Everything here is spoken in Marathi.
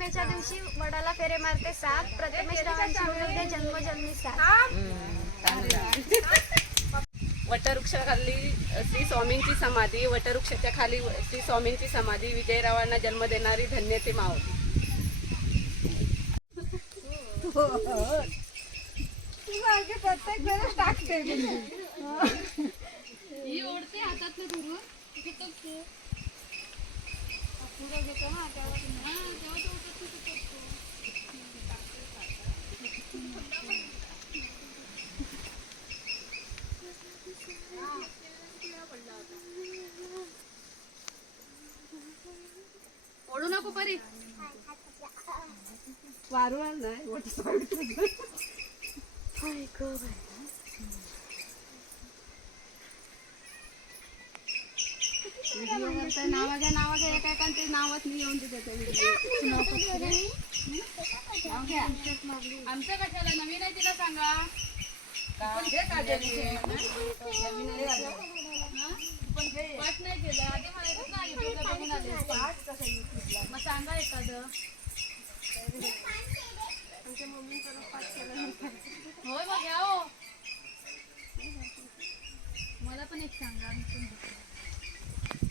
पौर्णिमेच्या दिवशी वडाला फेरे मारते सात प्रथमेश रावांची जन्मजन्मी सात वटवृक्षाखाली श्री स्वामींची समाधी वटवृक्षाच्या खाली श्री स्वामींची समाधी विजयरावांना जन्म देणारी धन्य ती मावली. ओढू नको परी. वारुळ नाही नावाच्या एका एकांचे नावच नाही येऊन तिथे आमचं कशाला? नवीन आहे तिला सांगा. पण घे? हा? पण नाही केलं. आधी म्हणायचं ना युट्यूबला बघून आले मग सांगा एखादं होय मग घ्या हो. मला पण एक सांगा मी पण